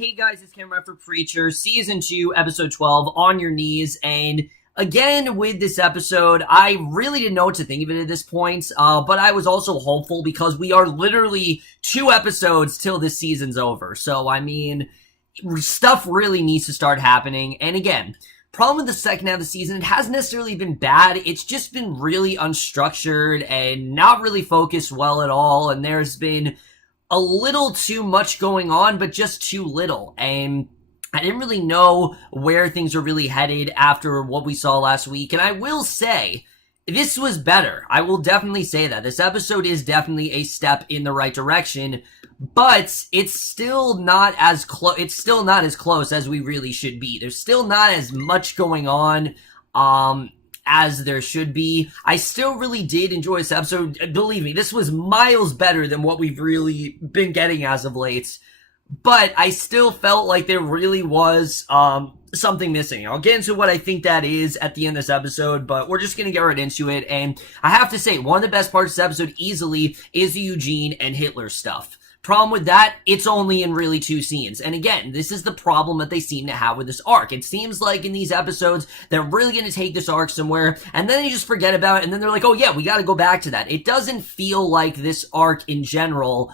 Hey guys, it's Camera for Preacher, Season 2, Episode 12, On Your Knees, and again, with this episode, I really didn't know what to think of it at this point, but I was also hopeful because we are literally 2 episodes till this season's over, so I mean, stuff really needs to start happening, and again, problem with the second half of the season, it hasn't necessarily been bad, it's just been really unstructured and not really focused well at all, and there's been a little too much going on, but just too little. And I didn't really know where things were really headed after what we saw last week. And I will say, this was better. I will definitely say that. This episode is definitely a step in the right direction, but it's still not as close as we really should be. There's still not as much going on, as there should be. I still really did enjoy this episode. Believe me, this was miles better than what we've really been getting as of late. But I still felt like there really was something missing. I'll get into what I think that is at the end of this episode, but we're just gonna get right into it. And I have to say, one of the best parts of this episode easily is the Eugene and Hitler stuff. Problem with that, it's only in really 2 scenes. And again, this is the problem that they seem to have with this arc. It seems like in these episodes, they're really going to take this arc somewhere, and then they just forget about it, and then they're like, oh yeah, we got to go back to that. It doesn't feel like this arc in general,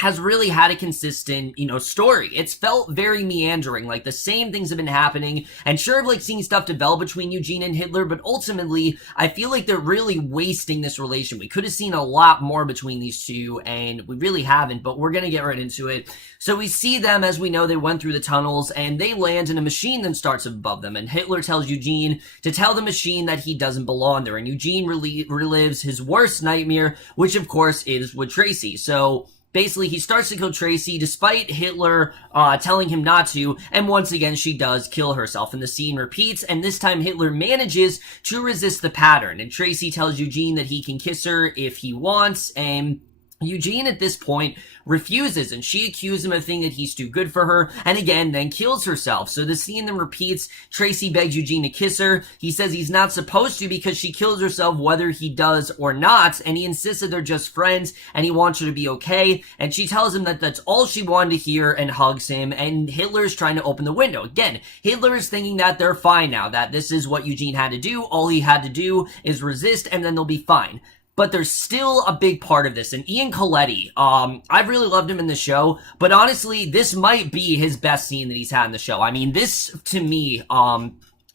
has really had a consistent, story. It's felt very meandering, like the same things have been happening, and sure, I've like seeing stuff develop between Eugene and Hitler, but ultimately, I feel like they're really wasting this relation. We could have seen a lot more between these two, and we really haven't, but we're gonna get right into it. So we see them, as we know, they went through the tunnels, and they land in a machine that starts above them, and Hitler tells Eugene to tell the machine that he doesn't belong there, and Eugene relives his worst nightmare, which of course is with Tracy. So basically, he starts to kill Tracy despite Hitler telling him not to, and once again, she does kill herself, and the scene repeats, and this time Hitler manages to resist the pattern, and Tracy tells Eugene that he can kiss her if he wants, and Eugene at this point refuses, and she accuses him of thinking that he's too good for her, and again, then kills herself. So the scene then repeats. Tracy begs Eugene to kiss her. He says he's not supposed to because she kills herself whether he does or not, and he insists that they're just friends, and he wants her to be okay, and she tells him that that's all she wanted to hear and hugs him, and Hitler's trying to open the window. Again, Hitler is thinking that they're fine now, that this is what Eugene had to do. All he had to do is resist, and then they'll be fine. But there's still a big part of this, and Ian Colletti, I've really loved him in the show, but honestly, this might be his best scene that he's had in the show. I mean, this, to me,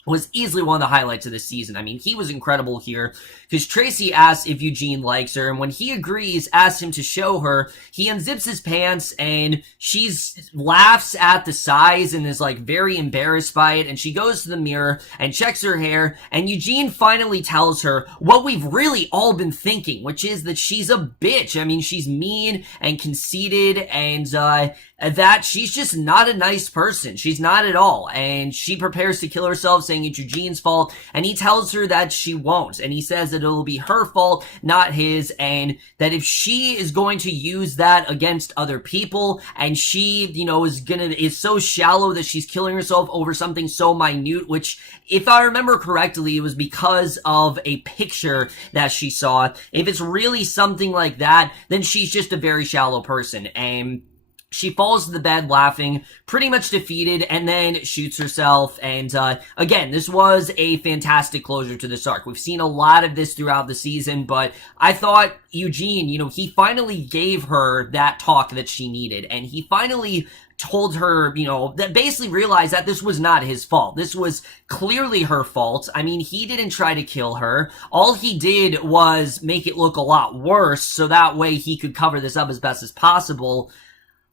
was easily one of the highlights of this season. I mean, he was incredible here, because Tracy asks if Eugene likes her, and when he agrees, asks him to show her, he unzips his pants, and she laughs at the size and is, like, very embarrassed by it, and she goes to the mirror and checks her hair, and Eugene finally tells her what we've really all been thinking, which is that she's a bitch. I mean, she's mean and conceited, and, that she's just not a nice person. She's not at all, and she prepares to kill herself, saying it's Eugene's fault, and he tells her that she won't, and he says that it'll be her fault, not his, and that if she is going to use that against other people, and she, is so shallow that she's killing herself over something so minute, which, if I remember correctly, it was because of a picture that she saw. If it's really something like that, then she's just a very shallow person, and she falls to the bed laughing, pretty much defeated, and then shoots herself. And again, this was a fantastic closure to this arc. We've seen a lot of this throughout the season, but I thought Eugene, he finally gave her that talk that she needed, and he finally told her, that basically realized that this was not his fault. This was clearly her fault. I mean, he didn't try to kill her. All he did was make it look a lot worse, so that way he could cover this up as best as possible.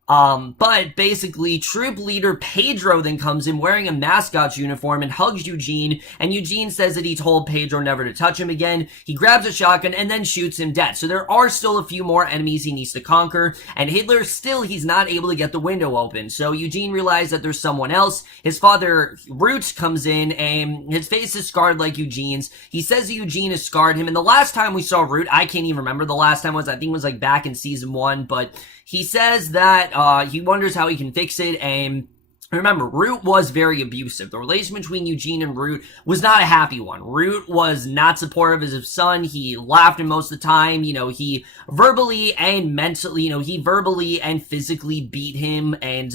But basically, troop leader Pedro then comes in wearing a mascot's uniform and hugs Eugene, and Eugene says that he told Pedro never to touch him again. He grabs a shotgun and then shoots him dead. So there are still a few more enemies he needs to conquer, and Hitler he's not able to get the window open. So Eugene realizes that there's someone else. His father, Ruth, comes in, and his face is scarred like Eugene's. He says that Eugene has scarred him, and the last time we saw Ruth, I can't even remember the last time was, I think it was like back in season 1, but he says that he wonders how he can fix it, and Remember, Root was very abusive. The relation between Eugene and Root was not a happy one. Root was not supportive of his son. He laughed him most of the time. He verbally and mentally, he verbally and physically beat him. And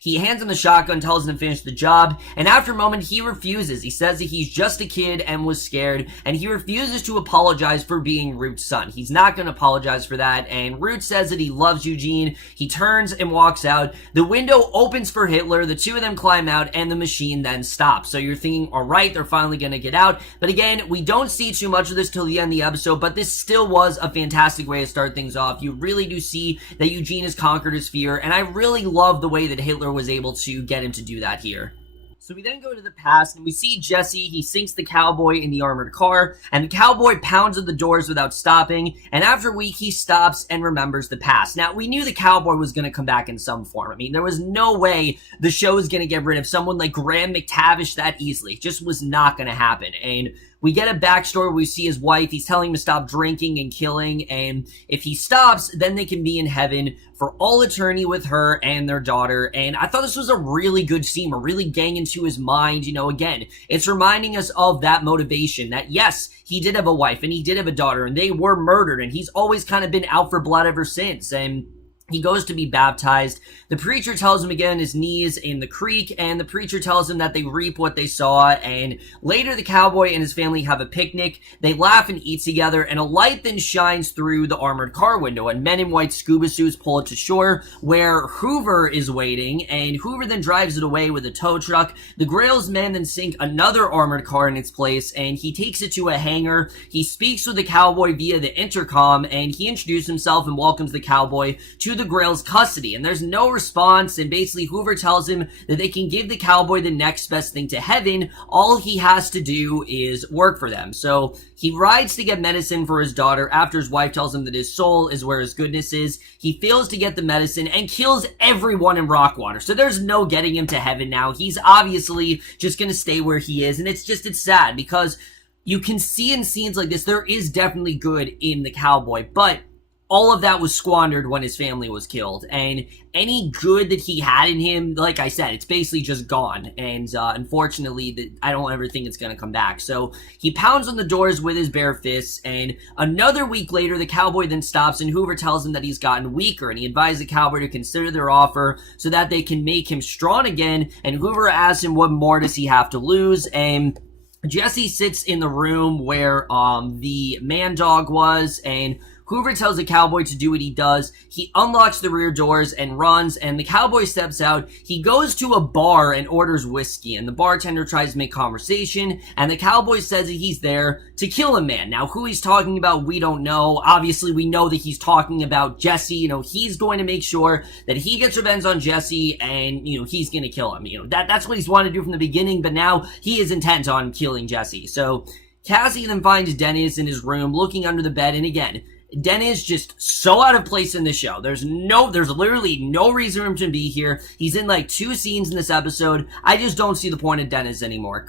he hands him the shotgun, tells him to finish the job. And after a moment, he refuses. He says that he's just a kid and was scared. And he refuses to apologize for being Root's son. He's not going to apologize for that. And Root says that he loves Eugene. He turns and walks out. The window opens for Hitler. The two of them climb out and the machine then stops. So you're thinking, all right, they're finally going to get out. But again, we don't see too much of this till the end of the episode, but this still was a fantastic way to start things off. You really do see that Eugene has conquered his fear, and I really love the way that Hitler was able to get him to do that here. So we then go to the past, and we see Jesse. He sinks the cowboy in the armored car, and the cowboy pounds at the doors without stopping, and after a week, he stops and remembers the past. Now, we knew the cowboy was going to come back in some form. I mean, there was no way the show was going to get rid of someone like Graham McTavish that easily. It just was not going to happen, and we get a backstory where we see his wife. He's telling him to stop drinking and killing, and if he stops, then they can be in heaven for all eternity with her and their daughter. And I thought this was a really good scene. We're really getting into his mind. Again, it's reminding us of that motivation that, yes, he did have a wife and he did have a daughter and they were murdered, and he's always kind of been out for blood ever since. And he goes to be baptized. The preacher tells him again his knees in the creek, and the preacher tells him that they reap what they sow. And later the cowboy and his family have a picnic. They laugh and eat together, and a light then shines through the armored car window, and men in white scuba suits pull it to shore where Hoover is waiting, and Hoover then drives it away with a tow truck. The Grail's men then sink another armored car in its place, and he takes it to a hangar. He speaks with the cowboy via the intercom, and he introduces himself and welcomes the cowboy to the Grail's custody, and there's no response, and basically Hoover tells him that they can give the cowboy the next best thing to heaven. All he has to do is work for them. So he rides to get medicine for his daughter after his wife tells him that his soul is where his goodness is. He fails to get the medicine and kills everyone in Rockwater. So there's no getting him to heaven now. He's obviously just gonna stay where he is, and it's sad because you can see in scenes like this, there is definitely good in the cowboy, but all of that was squandered when his family was killed, and any good that he had in him, like I said, it's basically just gone, and unfortunately, I don't ever think it's going to come back. So he pounds on the doors with his bare fists, and another week later, the cowboy then stops, and Hoover tells him that he's gotten weaker, and he advised the cowboy to consider their offer so that they can make him strong again, and Hoover asks him what more does he have to lose, and Jesse sits in the room where the man dog was, and Hoover tells the cowboy to do what he does. He unlocks the rear doors and runs, and the cowboy steps out. He goes to a bar and orders whiskey, and the bartender tries to make conversation, and the cowboy says that he's there to kill a man. Now, who he's talking about, we don't know. Obviously, we know that he's talking about Jesse. He's going to make sure that he gets revenge on Jesse, and, he's going to kill him. That's what he's wanted to do from the beginning, but now he is intent on killing Jesse. So Cassie then finds Dennis in his room looking under the bed, and again, Dennis just so out of place in the show. There's literally no reason for him to be here. He's in like 2 scenes in this episode. I just don't see the point of Dennis anymore.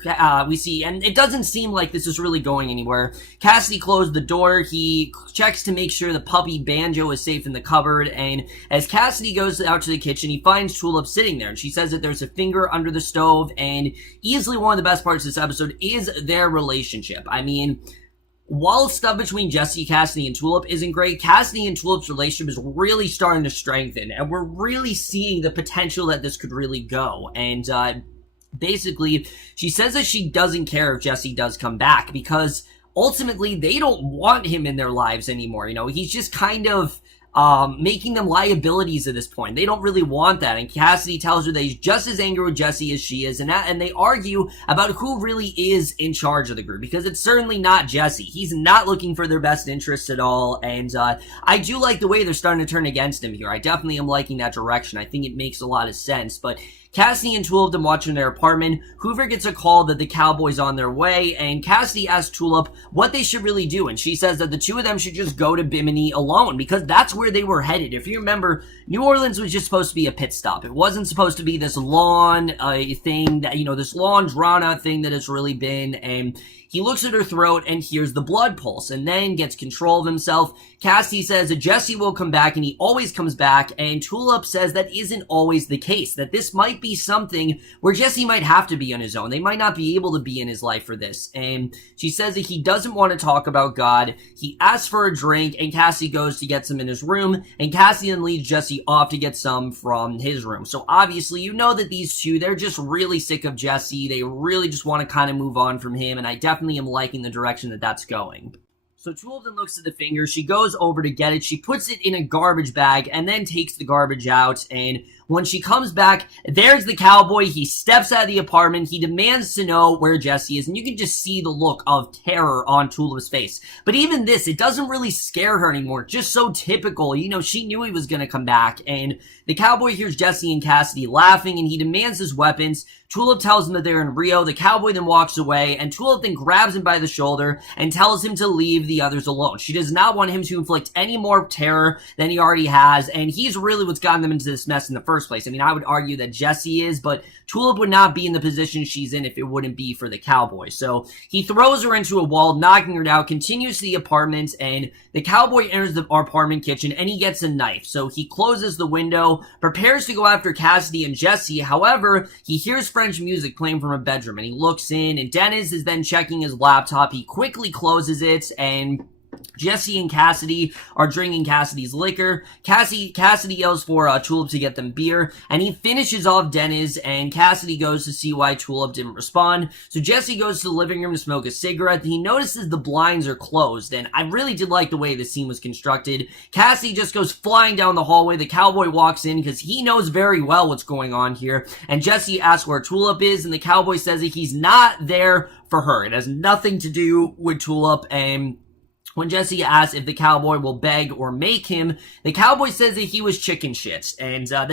We see, and it doesn't seem like this is really going anywhere. Cassidy closed the door. He checks to make sure the puppy Banjo is safe in the cupboard, and as Cassidy goes out to the kitchen, he finds Tulip sitting there, and she says that there's a finger under the stove, and easily one of the best parts of this episode is their relationship. I mean, while stuff between Jesse, Cassidy, and Tulip isn't great, Cassidy and Tulip's relationship is really starting to strengthen, and we're really seeing the potential that this could really go. And basically, she says that she doesn't care if Jesse does come back, because ultimately, they don't want him in their lives anymore. He's just kind of making them liabilities at this point. They don't really want that, and Cassidy tells her that he's just as angry with Jesse as she is, and they argue about who really is in charge of the group, because it's certainly not Jesse. He's not looking for their best interests at all, and I do like the way they're starting to turn against him here. I definitely am liking that direction. I think it makes a lot of sense, but Cassidy and Tulip then watch in their apartment. Hoover gets a call that the cowboy's on their way, and Cassidy asks Tulip what they should really do, and she says that the two of them should just go to Bimini alone, because that's where where they were headed. If you remember, New Orleans was just supposed to be a pit stop. It wasn't supposed to be this long thing that, this long drawn out thing that it's really been. And he looks at her throat and hears the blood pulse and then gets control of himself. Cassidy says that Jesse will come back and he always comes back, and Tulip says that isn't always the case, that this might be something where Jesse might have to be on his own. They might not be able to be in his life for this. And she says that he doesn't want to talk about God. He asks for a drink and Cassidy goes to get some in his room, and Cassidy then leads Jesse off to get some from his room. So obviously you know that these two, they're just really sick of Jesse. They really just want to kind of move on from him, and I definitely am liking the direction that that's going. So Tulip then looks at the finger, she goes over to get it, she puts it in a garbage bag and then takes the garbage out, and when she comes back, there's the cowboy. He steps out of the apartment, he demands to know where Jesse is, and you can just see the look of terror on Tulip's face. But even this, it doesn't really scare her anymore, just so typical. She knew he was gonna come back, and the cowboy hears Jesse and Cassidy laughing, and he demands his weapons. Tulip tells him that they're in Rio. The cowboy then walks away, and Tulip then grabs him by the shoulder and tells him to leave the others alone. She does not want him to inflict any more terror than he already has, and he's really what's gotten them into this mess in the first place. I mean, I would argue that Jesse is, but Tulip would not be in the position she's in if it wouldn't be for the cowboy. So he throws her into a wall, knocking her down, continues to the apartment, and the cowboy enters the apartment kitchen, and he gets a knife. So he closes the window, prepares to go after Cassidy and Jesse. However, he hears French music playing from a bedroom, and he looks in, and Dennis is then checking his laptop. He quickly closes it, and Jesse and Cassidy are drinking Cassidy's liquor. Cassidy yells for Tulip to get them beer, and he finishes off Dennis, and Cassidy goes to see why Tulip didn't respond. So Jesse goes to the living room to smoke a cigarette. He notices the blinds are closed, and I really did like the way the scene was constructed. Cassidy just goes flying down the hallway. The cowboy walks in because he knows very well what's going on here, and Jesse asks where Tulip is, and the cowboy says that he's not there for her. It has nothing to do with Tulip, and when Jesse asks if the cowboy will beg or make him, the cowboy says that he was chicken shit, and that,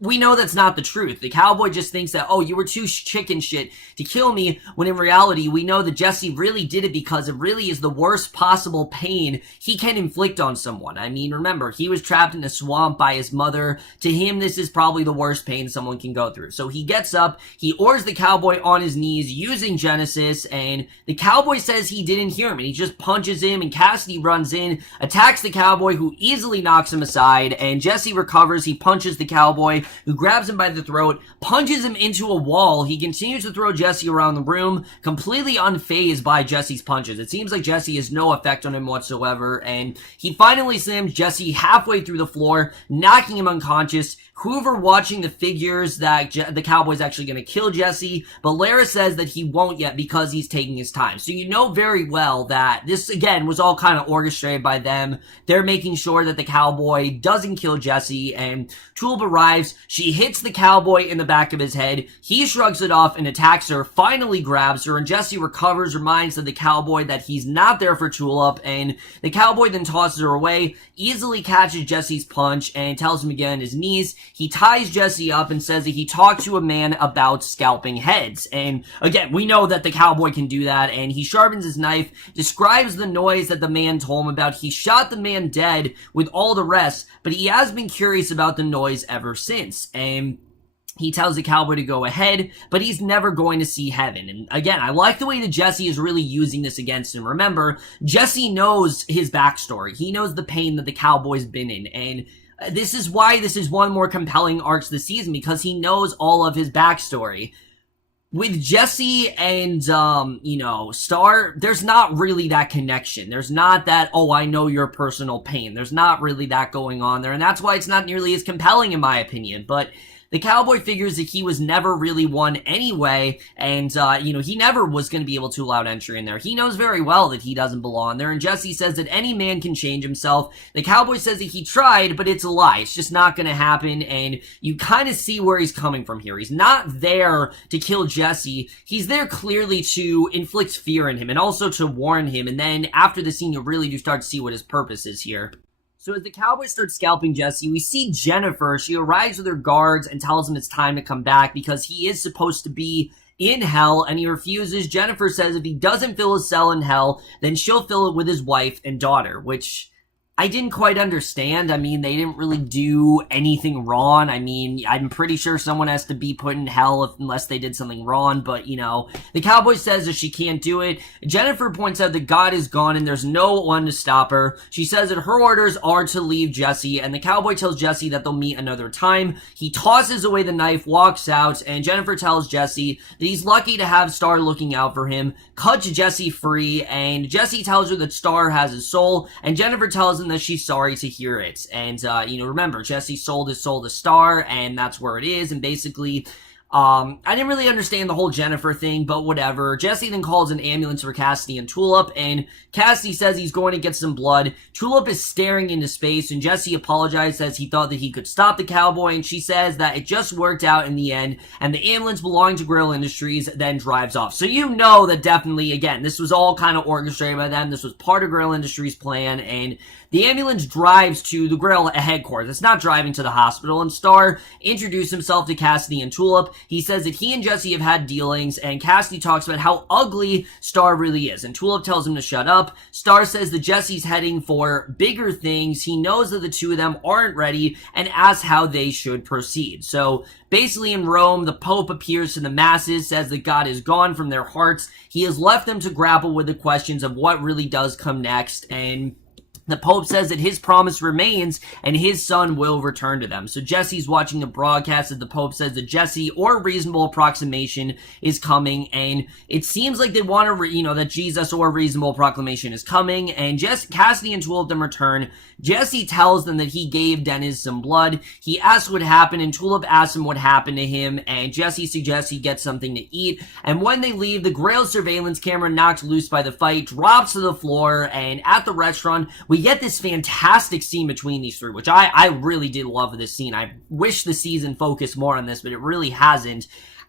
we know that's not the truth. The cowboy just thinks that, oh, you were too chicken shit to kill me, when in reality, we know that Jesse really did it because it really is the worst possible pain he can inflict on someone. I mean, remember, he was trapped in a swamp by his mother. To him, this is probably the worst pain someone can go through. So he gets up, he orders the cowboy on his knees using Genesis, and the cowboy says he didn't hear him, and he just punches him, and Cassidy runs in, attacks the cowboy, who easily knocks him aside, and Jesse recovers. He punches the cowboy, who grabs him by the throat, punches him into a wall. He continues to throw Jesse around the room, completely unfazed by Jesse's punches. It seems like Jesse has no effect on him whatsoever, and he finally slams Jesse halfway through the floor, knocking him unconscious. Hoover watching the figures that the cowboy's actually going to kill Jesse, but Lara says that he won't yet because he's taking his time. So you know very well that this, again, was all kind of orchestrated by them. They're making sure that the cowboy doesn't kill Jesse, and Tulip arrives. She hits the cowboy in the back of his head. He shrugs it off and attacks her, finally grabs her, and Jesse recovers, reminds the cowboy that he's not there for Tulip, and the cowboy then tosses her away, easily catches Jesse's punch, and tells him to get on his knees. He ties Jesse up and says that he talked to a man about scalping heads. And again, we know that the cowboy can do that, and he sharpens his knife, describes the noise that the man told him about. He shot the man dead with all the rest, but he has been curious about the noise ever since. And he tells the cowboy to go ahead, but he's never going to see heaven. And again, I like the way that Jesse is really using this against him. Remember, Jesse knows his backstory. He knows the pain that the cowboy's been in, and this is why this is one more compelling arcs this season, because he knows all of his backstory. With Jesse and, Star, there's not really that connection. There's not that, oh, I know your personal pain. There's not really that going on there, and that's why it's not nearly as compelling in my opinion. But the cowboy figures that he was never really one anyway, and, he never was going to be able to allow entry in there. He knows very well that he doesn't belong there, and Jesse says that any man can change himself. The cowboy says that he tried, but it's a lie. It's just not going to happen, and you kind of see where he's coming from here. He's not there to kill Jesse. He's there clearly to inflict fear in him, and also to warn him, and then after the scene, you really do start to see what his purpose is here. So as the cowboy starts scalping Jesse, we see Jennifer. She arrives with her guards and tells him it's time to come back because he is supposed to be in hell, and he refuses. Jennifer says if he doesn't fill his cell in hell, then she'll fill it with his wife and daughter, which I didn't quite understand. I mean, they didn't really do anything wrong. I mean, I'm pretty sure someone has to be put in hell unless they did something wrong, but, you know, the cowboy says that she can't do it. Jennifer points out that God is gone and there's no one to stop her. She says that her orders are to leave Jesse, and the cowboy tells Jesse that they'll meet another time. He tosses away the knife, walks out, and Jennifer tells Jesse that he's lucky to have Star looking out for him, cuts Jesse free, and Jesse tells her that Star has his soul, and Jennifer tells him that she's sorry to hear it. And, you know, remember, Jesse sold his soul to Star, and that's where it is, and basically, I didn't really understand the whole Jennifer thing, but whatever. Jesse then calls an ambulance for Cassidy and Tulip, and Cassidy says he's going to get some blood. Tulip is staring into space, and Jesse apologizes, says he thought that he could stop the cowboy, and she says that it just worked out in the end, and the ambulance belonging to Grill Industries then drives off. So you know that definitely, again, this was all kind of orchestrated by them. This was part of Grill Industries' plan, and the ambulance drives to the Grill headquarters. It's not driving to the hospital, and Star introduced himself to Cassidy and Tulip. He says that he and Jesse have had dealings, and Cassidy talks about how ugly Star really is, and Tulip tells him to shut up. Star says that Jesse's heading for bigger things. He knows that the two of them aren't ready, and asks how they should proceed. So basically in Rome, the Pope appears to the masses, says that God is gone from their hearts. He has left them to grapple with the questions of what really does come next, and the Pope says that his promise remains and his son will return to them. So Jesse's watching the broadcast that the Pope says that Jesse, or reasonable approximation, is coming, and it seems like they want to, that Jesus or reasonable proclamation is coming, and Cassidy and Tulip then return. Jesse tells them that he gave Dennis some blood. He asks what happened, and Tulip asks him what happened to him, and Jesse suggests he gets something to eat, and when they leave, the Grail surveillance camera, knocked loose by the fight, drops to the floor, and at the restaurant, we get this fantastic scene between these three, which I really did love this scene. I wish the season focused more on this, but it really hasn't.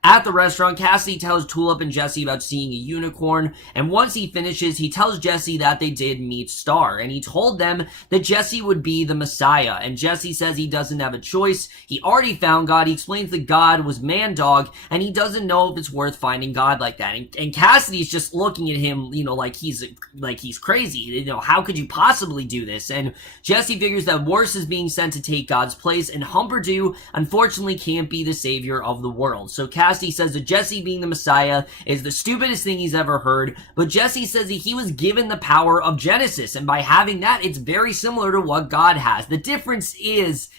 At the restaurant, Cassidy tells Tulip and Jesse about seeing a unicorn, and once he finishes, he tells Jesse that they did meet Star, and he told them that Jesse would be the Messiah, and Jesse says he doesn't have a choice. He already found God. He explains that God was man-dog, and he doesn't know if it's worth finding God like that. And Cassidy's just looking at him, like he's crazy. How could you possibly do this? And Jesse figures that Worse is being sent to take God's place, and Humperdoo, unfortunately, can't be the savior of the world. So Cassidy says that Jesse being the Messiah is the stupidest thing he's ever heard, but Jesse says that he was given the power of Genesis, and by having that, it's very similar to what God has. The difference is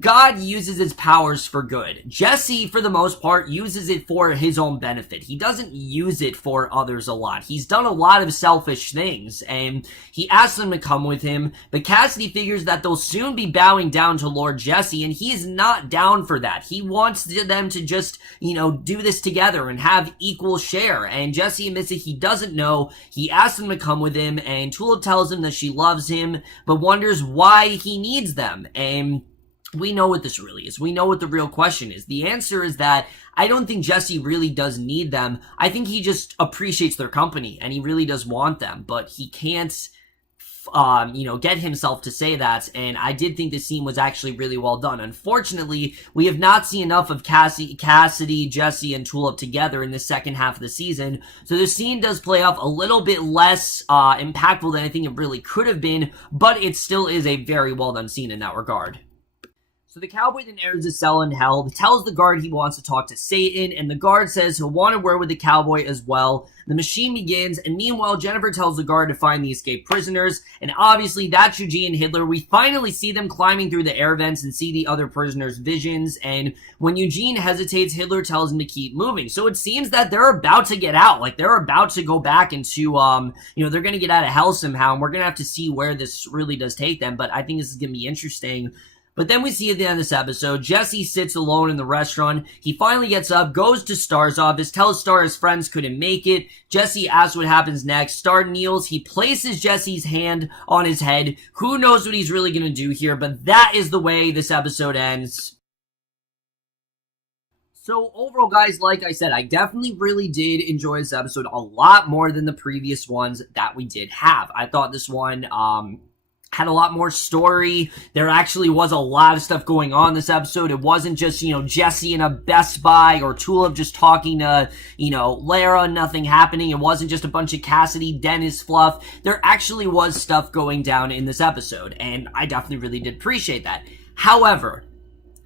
God uses his powers for good. Jesse, for the most part, uses it for his own benefit. He doesn't use it for others a lot. He's done a lot of selfish things, and he asks them to come with him, but Cassidy figures that they'll soon be bowing down to Lord Jesse, and he's not down for that. He wants them to just, do this together and have equal share, and Jesse admits that he doesn't know. He asks them to come with him, and Tulip tells him that she loves him, but wonders why he needs them, and we know what this really is. We know what the real question is. The answer is that I don't think Jesse really does need them. I think he just appreciates their company, and he really does want them, but he can't, get himself to say that, and I did think the scene was actually really well done. Unfortunately, we have not seen enough of Cassidy, Jesse, and Tulip together in the second half of the season, so the scene does play off a little bit less impactful than I think it really could have been, but it still is a very well done scene in that regard. So the cowboy then enters a cell in hell, tells the guard he wants to talk to Satan, and the guard says he'll want to word with the cowboy as well. The machine begins, and meanwhile, Jennifer tells the guard to find the escaped prisoners, and obviously that's Eugene and Hitler. We finally see them climbing through the air vents and see the other prisoners' visions, and when Eugene hesitates, Hitler tells him to keep moving. So it seems that they're about to get out, they're about to go back into, they're going to get out of hell somehow, and we're going to have to see where this really does take them, but I think this is going to be interesting. But then we see at the end of this episode, Jesse sits alone in the restaurant. He finally gets up, goes to Star's office, tells Star his friends couldn't make it. Jesse asks what happens next. Star kneels. He places Jesse's hand on his head. Who knows what he's really going to do here, but that is the way this episode ends. So overall, guys, like I said, I definitely really did enjoy this episode a lot more than the previous ones that we did have. I thought this one, had a lot more story. There actually was a lot of stuff going on this episode. It wasn't just, Jesse in a Best Buy or Tulip just talking to, Lara, nothing happening. It wasn't just a bunch of Cassidy, Dennis fluff. There actually was stuff going down in this episode, and I definitely really did appreciate that. However,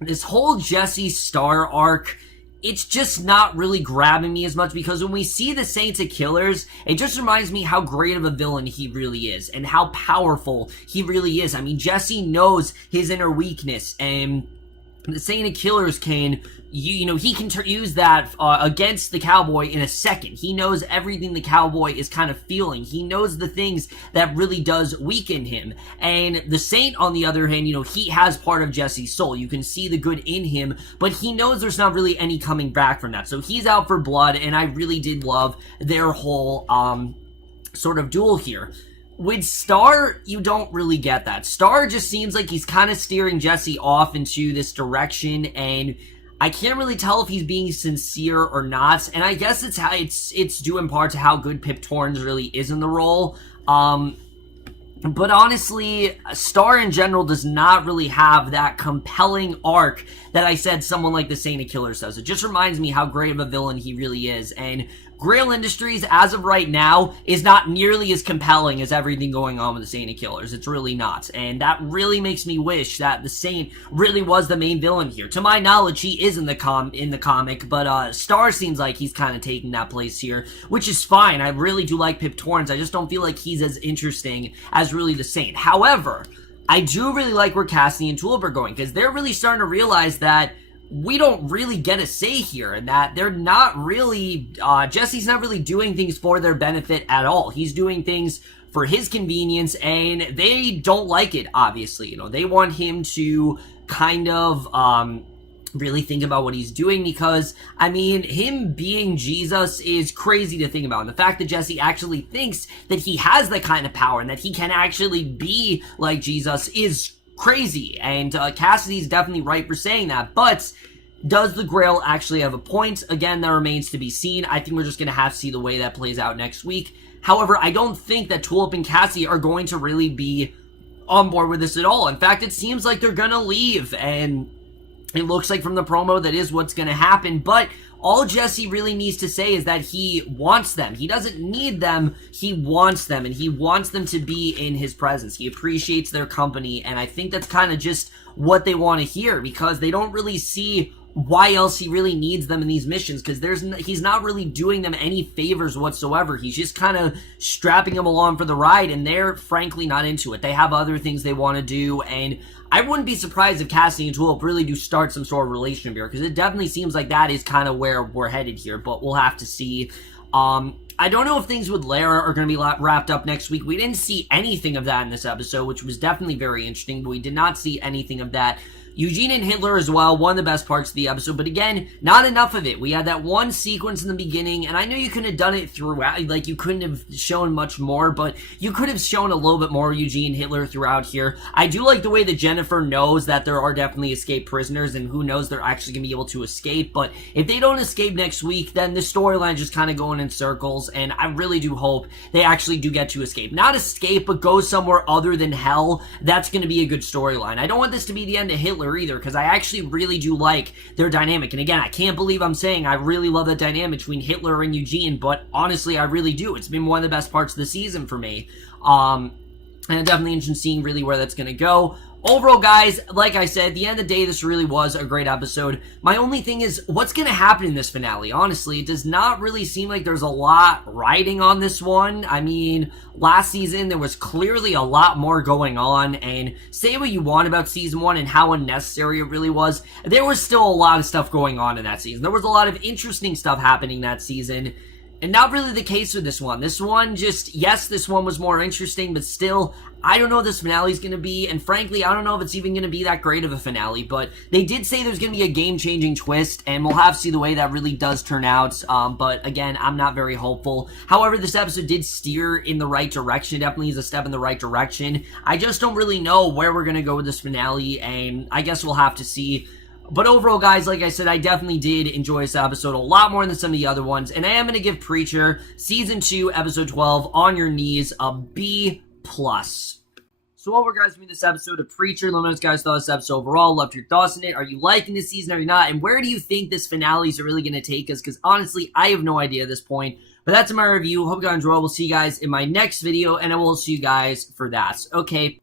this whole Jesse Star arc, it's just not really grabbing me as much, because when we see the Saints of Killers, it just reminds me how great of a villain he really is and how powerful he really is. I mean, Jesse knows his inner weakness, and the Saint of Killers can, he can use that against the Cowboy in a second. He knows everything the Cowboy is kind of feeling. He knows the things that really does weaken him. And the Saint, on the other hand, he has part of Jesse's soul. You can see the good in him, but he knows there's not really any coming back from that. So he's out for blood, and I really did love their whole sort of duel here. With Star, you don't really get that. Star just seems like he's kind of steering Jesse off into this direction, and I can't really tell if he's being sincere or not. And I guess it's due in part to how good Pip Torrens really is in the role. But honestly, Star in general does not really have that compelling arc that I said someone like the Saint of Killers does. It just reminds me how great of a villain he really is. And Grail Industries, as of right now, is not nearly as compelling as everything going on with the Saint of Killers. It's really not. And that really makes me wish that the Saint really was the main villain here. To my knowledge, he is in the comic, but Star seems like he's kind of taking that place here, which is fine. I really do like Pip Torrens. I just don't feel like he's as interesting as really the Saint. However, I do really like where Cassidy and Tulip are going, because they're really starting to realize that we don't really get a say here, and that they're not really, Jesse's not really doing things for their benefit at all. He's doing things for his convenience, and they don't like it, obviously. They want him to kind of, really think about what he's doing, because, I mean, him being Jesus is crazy to think about. And the fact that Jesse actually thinks that he has that kind of power and that he can actually be like Jesus is crazy. And Cassidy's definitely right for saying that. But does the Grail actually have a point? Again, that remains to be seen. I think we're just going to have to see the way that plays out next week. However, I don't think that Tulip and Cassie are going to really be on board with this at all. In fact, it seems like they're going to leave, and it looks like from the promo that is what's going to happen. But all Jesse really needs to say is that he wants them. He doesn't need them. He wants them, and he wants them to be in his presence. He appreciates their company, and I think that's kind of just what they want to hear, because they don't really see why else he really needs them in these missions, because he's not really doing them any favors whatsoever. He's just kind of strapping them along for the ride, and they're frankly not into it. They have other things they want to do, and I wouldn't be surprised if Cassidy and Tulip really do start some sort of relationship here, because it definitely seems like that is kind of where we're headed here, but we'll have to see. I don't know if things with Lara are going to be wrapped up next week. We didn't see anything of that in this episode, which was definitely very interesting, but we did not see anything of that. Eugene and Hitler as well, one of the best parts of the episode, but again, not enough of it. We had that one sequence in the beginning, and I know you couldn't have done it throughout, like you couldn't have shown much more, but you could have shown a little bit more Eugene Hitler throughout here. I do like the way that Jennifer knows that there are definitely escaped prisoners, and who knows, they're actually going to be able to escape, but if they don't escape next week, then the storyline is just kind of going in circles, and I really do hope they actually do get to escape. Not escape, but go somewhere other than hell. That's going to be a good storyline. I don't want this to be the end of Hitler either, because I actually really do like their dynamic. And again, I can't believe I'm saying I really love that dynamic between Hitler and Eugene, but honestly, I really do. It's been one of the best parts of the season for me. And I'm definitely interested in seeing really where that's going to go. Overall, guys, like I said, at the end of the day, this really was a great episode. My only thing is, what's going to happen in this finale? Honestly, it does not really seem like there's a lot riding on this one. I mean, last season, there was clearly a lot more going on, and say what you want about season 1 and how unnecessary it really was, there was still a lot of stuff going on in that season. There was a lot of interesting stuff happening that season. And not really the case with this one. This one just, yes, this one was more interesting, but still, I don't know what this finale is going to be, and frankly, I don't know if it's even going to be that great of a finale, but they did say there's going to be a game-changing twist, and we'll have to see the way that really does turn out, but again, I'm not very hopeful. However, this episode did steer in the right direction. It definitely is a step in the right direction. I just don't really know where we're going to go with this finale, and I guess we'll have to see. But overall, guys, like I said, I definitely did enjoy this episode a lot more than some of the other ones, and I am going to give Preacher Season 2, Episode 12, On Your Knees, a B+. So overall, guys, for this episode of Preacher, let me know what you guys thought of this episode overall. Loved your thoughts on it. Are you liking this season? Are you not? And where do you think this finale is really going to take us? Because honestly, I have no idea at this point. But that's my review. Hope you guys enjoy. We'll see you guys in my next video, and I will see you guys for that. Okay.